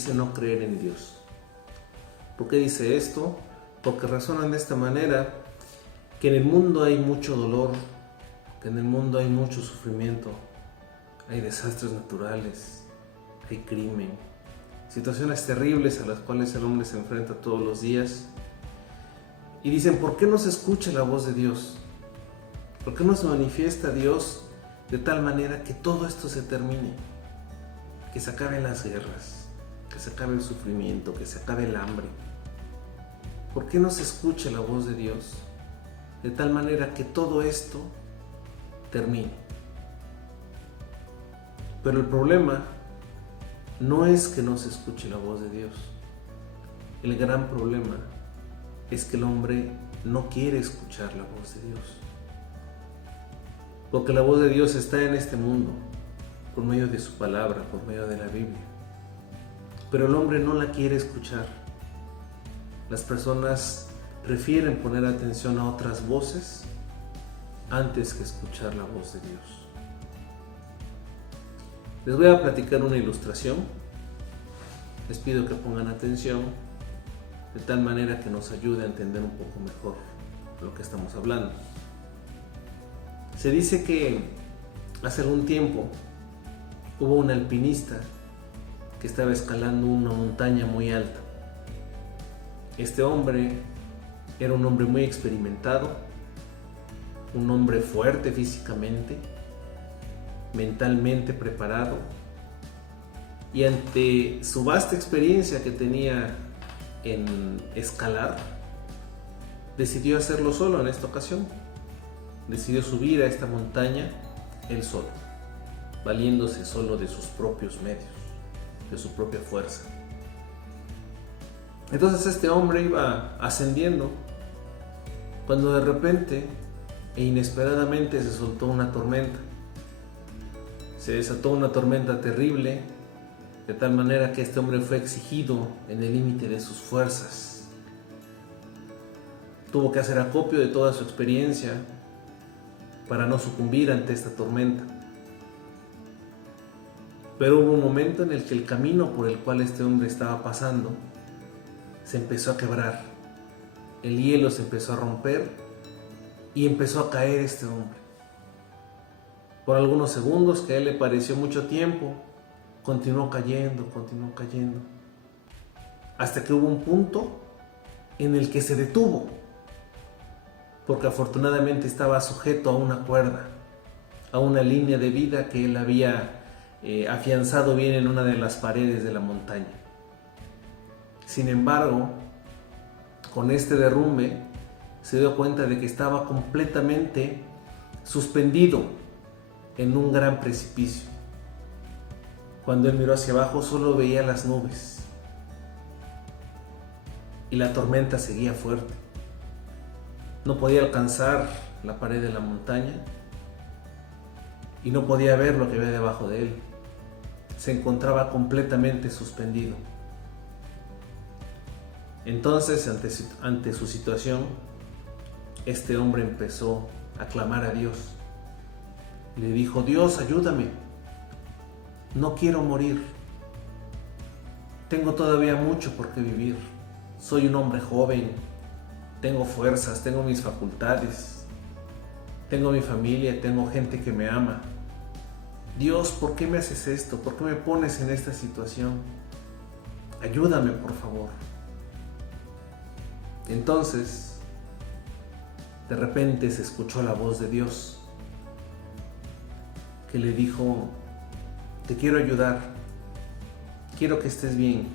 dice no creer en Dios. ¿Por qué dice esto? Porque razonan de esta manera, que en el mundo hay mucho dolor, que en el mundo hay mucho sufrimiento, hay desastres naturales, hay crimen, situaciones terribles a las cuales el hombre se enfrenta todos los días. Y dicen, ¿por qué no se escucha la voz de Dios? ¿Por qué no se manifiesta Dios de tal manera que todo esto se termine? Que se acaben las guerras, que se acabe el sufrimiento, que se acabe el hambre. ¿Por qué no se escucha la voz de Dios de tal manera que todo esto termine? Pero el problema no es que no se escuche la voz de Dios. El gran problema es que el hombre no quiere escuchar la voz de Dios. Porque la voz de Dios está en este mundo, por medio de su palabra, por medio de la Biblia. Pero el hombre no la quiere escuchar. Las personas prefieren poner atención a otras voces antes que escuchar la voz de Dios. Les voy a platicar una ilustración. Les pido que pongan atención de tal manera que nos ayude a entender un poco mejor lo que estamos hablando. Se dice que hace algún tiempo hubo un alpinista que estaba escalando una montaña muy alta. Este hombre era un hombre muy experimentado, un hombre fuerte físicamente, mentalmente preparado, y ante su vasta experiencia que tenía en escalar, decidió hacerlo solo en esta ocasión. Decidió subir a esta montaña él solo, valiéndose solo de sus propios medios, de su propia fuerza. Entonces este hombre iba ascendiendo cuando de repente e inesperadamente se soltó una tormenta. Se desató una tormenta terrible, de tal manera que este hombre fue exigido en el límite de sus fuerzas. Tuvo que hacer acopio de toda su experiencia para no sucumbir ante esta tormenta. Pero hubo un momento en el que el camino por el cual este hombre estaba pasando se empezó a quebrar. El hielo se empezó a romper y empezó a caer este hombre. Por algunos segundos, que a él le pareció mucho tiempo, continuó cayendo, hasta que hubo un punto en el que se detuvo, porque afortunadamente estaba sujeto a una cuerda, a una línea de vida que él había afianzado bien en una de las paredes de la montaña. Sin embargo, con este derrumbe se dio cuenta de que estaba completamente suspendido en un gran precipicio. Cuando él miró hacia abajo, solo veía las nubes y la tormenta seguía fuerte. No podía alcanzar la pared de la montaña y no podía ver lo que había debajo de él. Se encontraba completamente suspendido. Entonces, ante su situación, este hombre empezó a clamar a Dios. Le dijo: Dios, ayúdame. No quiero morir. Tengo todavía mucho por qué vivir. Soy un hombre joven. Tengo fuerzas, tengo mis facultades. Tengo mi familia, tengo gente que me ama. Dios, ¿por qué me haces esto? ¿Por qué me pones en esta situación? Ayúdame, por favor. Entonces, de repente se escuchó la voz de Dios que le dijo: te quiero ayudar, quiero que estés bien.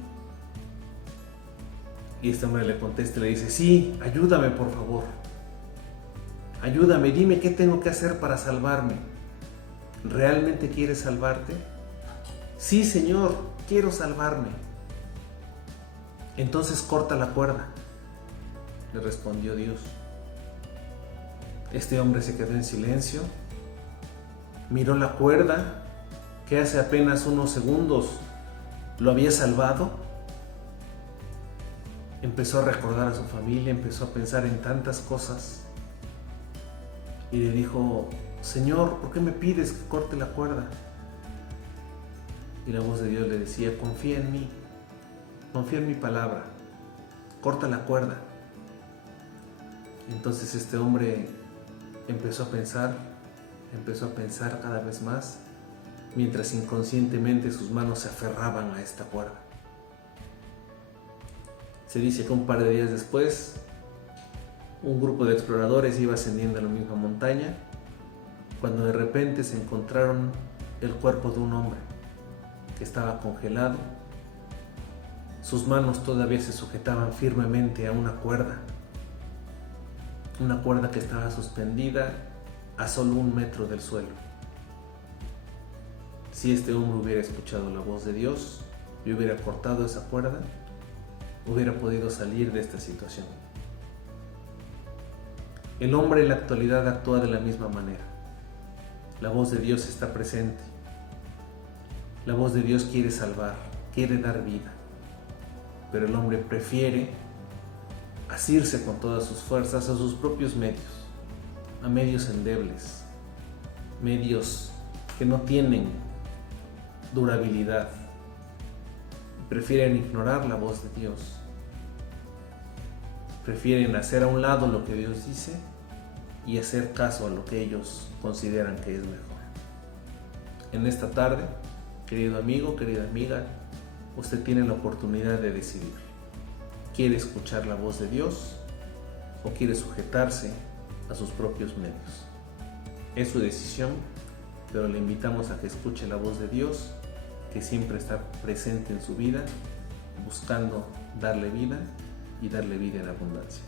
Y este hombre le contesta y le dice: sí, ayúdame por favor, ayúdame, dime qué tengo que hacer para salvarme. ¿Realmente quieres salvarte? Sí, Señor, quiero salvarme. Entonces corta la cuerda, le respondió Dios. Este hombre se quedó en silencio, miró la cuerda que hace apenas unos segundos lo había salvado. Empezó a recordar a su familia, empezó a pensar en tantas cosas y le dijo: Señor, ¿por qué me pides que corte la cuerda? Y la voz de Dios le decía: confía en mí, confía en mi palabra, corta la cuerda. Entonces este hombre empezó a pensar cada vez más, mientras inconscientemente sus manos se aferraban a esta cuerda. Se dice que un par de días después, un grupo de exploradores iba ascendiendo a la misma montaña, cuando de repente se encontraron el cuerpo de un hombre que estaba congelado. Sus manos todavía se sujetaban firmemente a una cuerda que estaba suspendida a solo 1 metro del suelo. Si este hombre hubiera escuchado la voz de Dios y hubiera cortado esa cuerda, hubiera podido salir de esta situación. El hombre en la actualidad actúa de la misma manera. La voz de Dios está presente. La voz de Dios quiere salvar, quiere dar vida, pero el hombre prefiere asirse con todas sus fuerzas a sus propios medios, a medios endebles, medios que no tienen durabilidad. Prefieren ignorar la voz de Dios. Prefieren hacer a un lado lo que Dios dice y hacer caso a lo que ellos consideran que es mejor. En esta tarde, querido amigo, querida amiga, usted tiene la oportunidad de decidir. ¿Quiere escuchar la voz de Dios o quiere sujetarse a sus propios medios? Es su decisión, pero le invitamos a que escuche la voz de Dios, que siempre está presente en su vida, buscando darle vida y darle vida en abundancia.